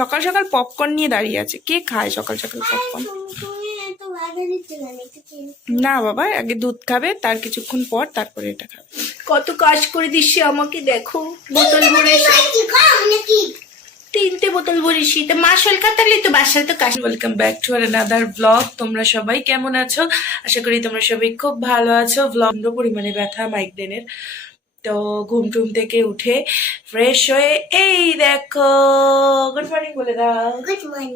সকাল সকাল পপকর্ন নিয়ে দাঁড়িয়ে আছে। কে খায় সকাল সকাল পপকর্ন? না বাবা, আগে দুধ খাবে, তার কিছুক্ষণ পর তারপরে এটা খাবে। কত কাজ করে দিচ্ছি আমাকে, দেখো বোতল ভরে, 3টে বোতল ভরেছি। তা মাসল কাটালে তো বাসায় তো কাজ। Welcome back to another blog. তোমরা সবাই কেমন আছো? আশা করি তোমরা সবাই খুব ভালো আছো। ব্লগ পরিমাণে ব্যথা মাইগ্রেনের, তো ঘুম টুম থেকে উঠে ফ্রেশ হয়ে এই দেখো, গুড মর্নিং বলে দাও। Good morning,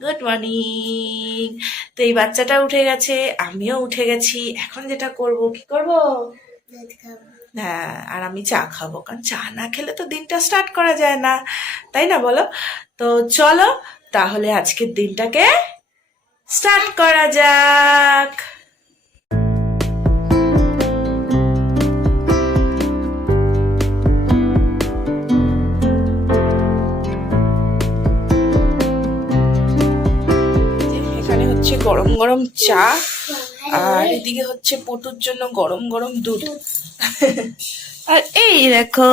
good morning. তো এই বাচ্চাটা উঠে গেছে, আমিও উঠে গেছি। এখন যেটা করব, কি করব? হ্যাঁ, আর আমি চা খাবো, কারণ চা না খেলে তো দিনটা স্টার্ট করা যায় না, তাই না বলো? তো চলো তাহলে আজকের দিনটাকে স্টার্ট করা যাক। এখানে হচ্ছে গরম গরম চা, আর এদিকে হচ্ছে পটুর জন্য গরম গরম দুধ। আর এই দেখো,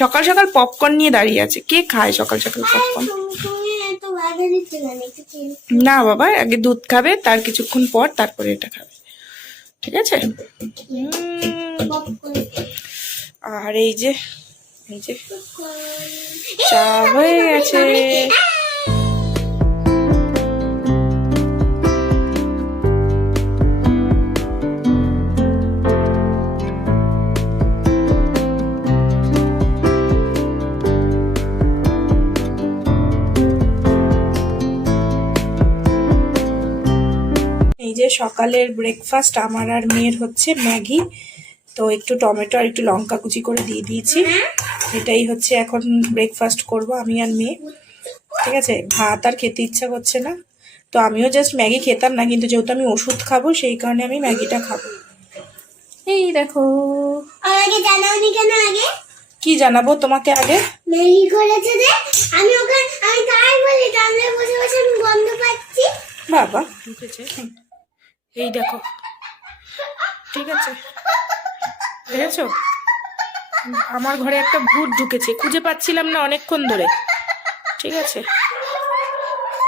সকাল সকাল পপকর্ন নিয়ে দাঁড়িয়ে আছে। কে খায় সকাল সকাল পপকর্ন? না বাবা, আগে দুধ খাবে, তার কিছুক্ষণ পর তারপরে এটা খাবে, ঠিক আছে? আর এই যে চা হয়ে গেছে। এই যে সকালের ব্রেকফাস্ট আমার আর মেয়ের হচ্ছে ম্যাগি। তো একটু টমেটো আর একটু লঙ্কা কুচি করে দিয়ে দিয়েছি। এটাই হচ্ছে এখন ব্রেকফাস্ট করব আমি আর মেয়ে, ঠিক আছে? ভাত আর খেতে ইচ্ছা করছে না, তো আমিও জাস্ট ম্যাগি খেতাম না, কিন্তু যেহেতু আমি ওষুধ খাবো সেই কারণে আমি ম্যাগিটা খাবো। এই দেখো, কি জানাবো তোমাকে? আগে ম্যাগি করেছে যে আমি ওকে আমি তাই বলি তাহলে বসে বসে আমি গন্ধ পাচ্ছি। বাবা ঢুকেছে, এই দেখো, ঠিক আছে? দেখেছো, আমার ঘরে একটা ভূত ঢুকেছে, খুঁজে পাচ্ছিলাম না অনেকক্ষণ ধরে, ঠিক আছে?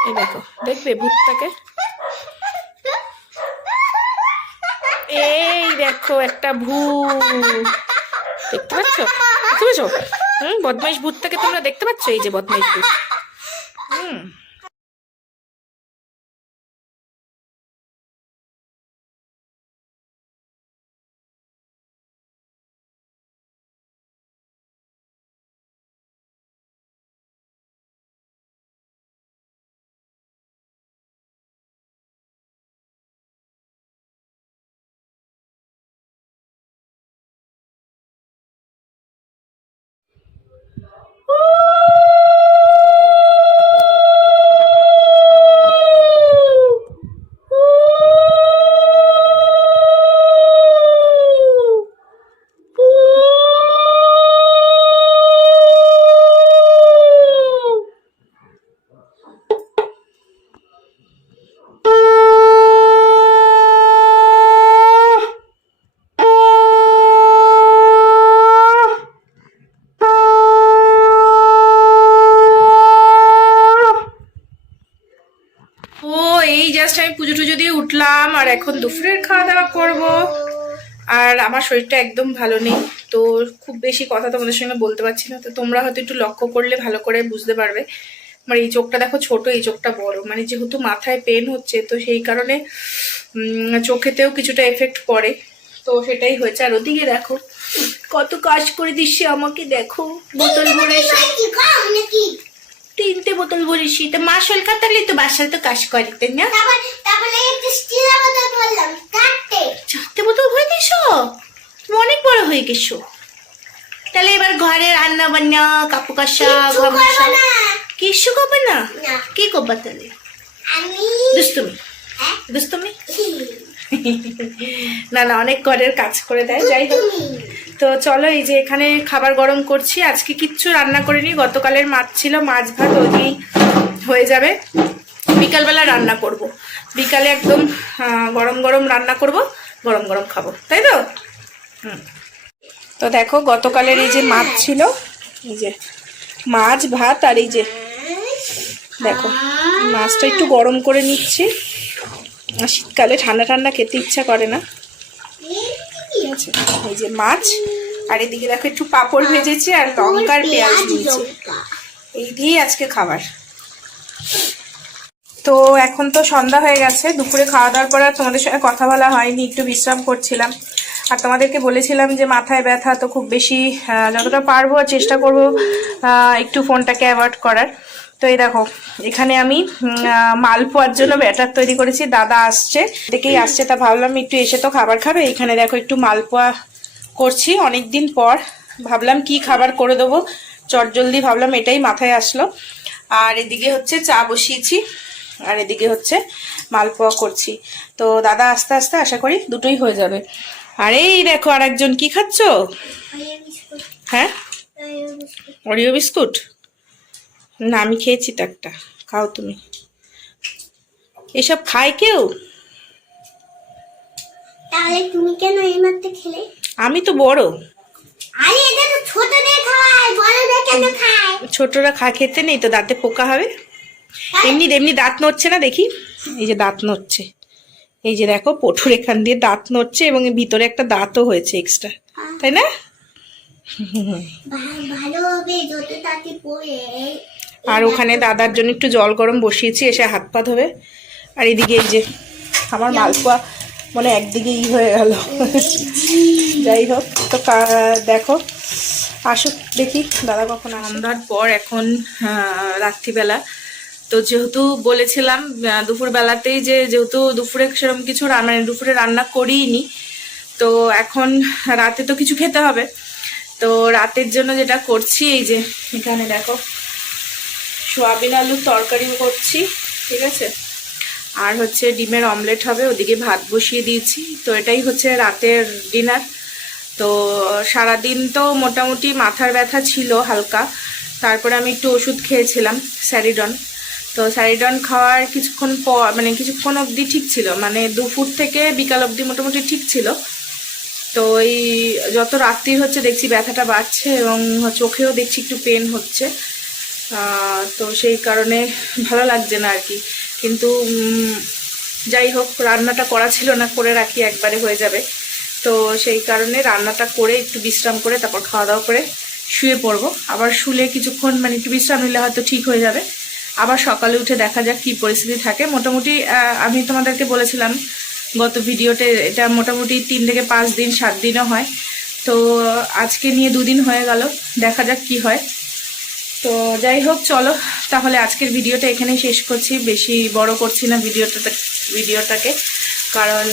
এই দেখো, দেখবে ভূতটাকে? এই দেখো একটা ভূত, দেখতে পাচ্ছ? দেখতে পাচ্ছ? বদমাইশ ভূতটাকে তোমরা দেখতে পাচ্ছ? এই যে বদমাইশ ভূত। আমি পুজো টুজো দিয়ে উঠলাম, আর এখন দুপুরের খাওয়া দাওয়া করবো। আর আমার শরীরটা একদম ভালো নেই, তো খুব বেশি কথা তোমাদের সঙ্গে বলতে পারছি না। তো তোমরা হয়তো একটু লক্ষ্য করলে ভালো করে বুঝতে পারবে। আমার এই চোখটা দেখো ছোট, এই চোখটা বড়, মানে যেহেতু মাথায় পেন হচ্ছে, তো সেই কারণে চোখেতেও কিছুটা এফেক্ট পড়ে, তো সেটাই হয়েছে। আর ওদিকে দেখো কত কাজ করে দিচ্ছি আমাকে, দেখো বোতল ভরে, 3টে বোতল ভরেছি। তা মাসল কাটালে তো বাসায় তো কাজ করে, তাই না? তারপরে একটা স্টিলের বোতল বললাম 4টে বোতল ভরে দিয়েছো, তুমি অনেক বড় হয়ে গেছো। তাহলে এবার ঘরে রান্না বান্না, কাপড় কাচা, ঘর মোছা কিছু করবে না? কি করবা তাহলে? দুষ্টুমি, দুষ্টুমি? না না, অনেক ঘরের কাজ করে দেয়। যাই হোক, তো চলো এই যে এখানে খাবার গরম করছি। আজকে কিচ্ছু রান্না করিনি, গতকালের মাছ ছিল, মাছ ভাত ওই হয়ে যাবে। বিকালবেলা রান্না করব, বিকালে একদম গরম গরম রান্না করব, গরম গরম খাবো, তাই তো? তো দেখো গতকালের এই যে মাছ ছিল, এই যে মাছ ভাত, আর এই যে দেখো মাছটা একটু গরম করে নিচ্ছি, আর শীতকালে ঠান্ডা ঠান্ডা খেতে ইচ্ছা করে না। ঠিক আছে, এই যে মাছ, আর এদিকে দেখো একটু পাঁপড় ভেজেছি আর লঙ্কার পেঁয়াজ দিয়েছি, এই দিয়েই আজকে খাবার। তো এখন তো সন্ধ্যা হয়ে গেছে, দুপুরে খাওয়া দাওয়ার পর আর তোমাদের সঙ্গে কথা বলা হয়নি, একটু বিশ্রাম করছিলাম। আর তোমাদেরকে বলেছিলাম যে মাথায় ব্যথা, তো খুব বেশি যতটা পারবো চেষ্টা করব একটু ফোনটাকে অ্যাভয়েড করার। তো এই দেখো এখানে আমি মালপোয়ার জন্য ব্যাটার তৈরি করেছি। দাদা আসছে, দেখেই আসছে, তা ভাবলাম একটু এসে তো খাবার খাবে, এখানে দেখো একটু মালপোয়া করছি অনেক দিন পর। ভাবলাম কি খাবার করে দেবো চটজলদি, ভাবলাম এটাই মাথায় আসলো। আর এদিকে হচ্ছে চা বসিয়েছি, আর এদিকে হচ্ছে মালপোয়া করছি। তো দাদা আস্তে আস্তে আশা করি দুটোই হয়ে যাবে। আর এই দেখো আর একজন কি খাচ্ছ? হ্যাঁ, ওরিও বিস্কুট না, আমি খেয়েছি তো একটা, খাও তুমি। এসব খায় কেউ? তাহলে তুমি কেন এই মাত্র খেলে? আমি তো বড়। আরে এটা তো ছোটদের খায়, বড়দের কেন খায়? ছোটরা খেতে নেই তো, দাঁতে পোকা হবে। এমনি এমনি দাঁত নড়ছে না, দেখি এই যে দাঁত নড়ছে, এই যে দেখো পঠুর এখান দিয়ে দাঁত নড়ছে, এবং ভিতরে একটা দাঁতও হয়েছে এক্সট্রা, তাই না? ভালো হবে যত তাতে পড়ে। আর ওখানে দাদার জন্য একটু জল গরম বসিয়েছি, এসে হাত পা ধোবে। আর এদিকে এই যে আমার মালপোয়া মানে একদিকে হয়ে গেল। যাই হোক, তো দেখো আসুক দেখি দাদা কখন। সন্ধ্যার পর এখন রাত্রিবেলা, তো যেহেতু বলেছিলাম দুপুর বেলাতেই যেহেতু দুপুরে সেরকম কিছু মানে দুপুরে রান্না করিনি, তো এখন রাতে তো কিছু খেতে হবে। তো রাতের জন্য যেটা করছি, এই যে এখানে দেখো সোয়াবিন আলুর তরকারি করছি, ঠিক আছে, আর হচ্ছে ডিমের অমলেট হবে, ওদিকে ভাত বসিয়ে দিয়েছি। তো এটাই হচ্ছে রাতের ডিনার। তো সারাদিন তো মোটামুটি মাথার ব্যথা ছিল হালকা, তারপরে আমি একটু ওষুধ খেয়েছিলাম স্যারিডন। তো স্যারিডন খাওয়ার কিছুক্ষণ পর মানে কিছুক্ষণ অবধি ঠিক ছিল, মানে দুপুর থেকে বিকাল অবধি মোটামুটি ঠিক ছিল। তো এই যত রাত্রি হচ্ছে দেখছি ব্যথাটা বাড়ছে, এবং চোখেও দেখছি একটু পেন হচ্ছে। তো সেই কারণে ভালো লাগছে না আর কি। কিন্তু যাই হোক, রান্নাটা করা ছিল না, করে রাখি একবারে হয়ে যাবে। তো সেই কারণে রান্নাটা করে একটু বিশ্রাম করে তারপর খাওয়া দাওয়া করে শুয়ে পড়বো। আবার শুলে কিছুক্ষণ মানে একটু বিশ্রাম নিলে হয়তো ঠিক হয়ে যাবে। আবার সকালে উঠে দেখা যাক কি পরিস্থিতি থাকে। মোটামুটি আমি তোমাদেরকে বলেছিলাম গত ভিডিওতে, এটা মোটামুটি 3 থেকে 5 দিন 7 দিনও হয়। তো আজকে নিয়ে 2 দিন হয়ে গেল, দেখা যাক কি হয়। তো যাই হোক, চলো তাহলে আজকের ভিডিওটা এখানেই শেষ করছি, বেশি বড় করছি না ভিডিওটাকে, কারণ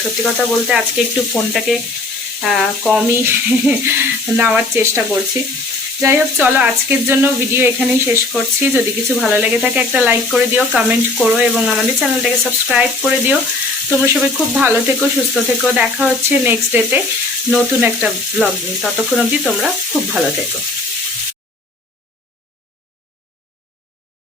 সত্যি কথা বলতে আজকে একটু ফোনটাকে কমই নেওয়ার চেষ্টা করছি। যাই হোক, চলো আজকের জন্য ভিডিও এখানেই শেষ করছি। যদি কিছু ভালো লেগে থাকে একটা লাইক করে দিও, কমেন্ট করো, এবং আমাদের চ্যানেলটাকে সাবস্ক্রাইব করে দিও। তোমরা সবাই খুব ভালো থেকো, সুস্থ থেকো। দেখা হচ্ছে নেক্সট ডেতে নতুন একটা ব্লগ নিয়ে। ততক্ষণ অবধি তোমরা খুব ভালো থেকো।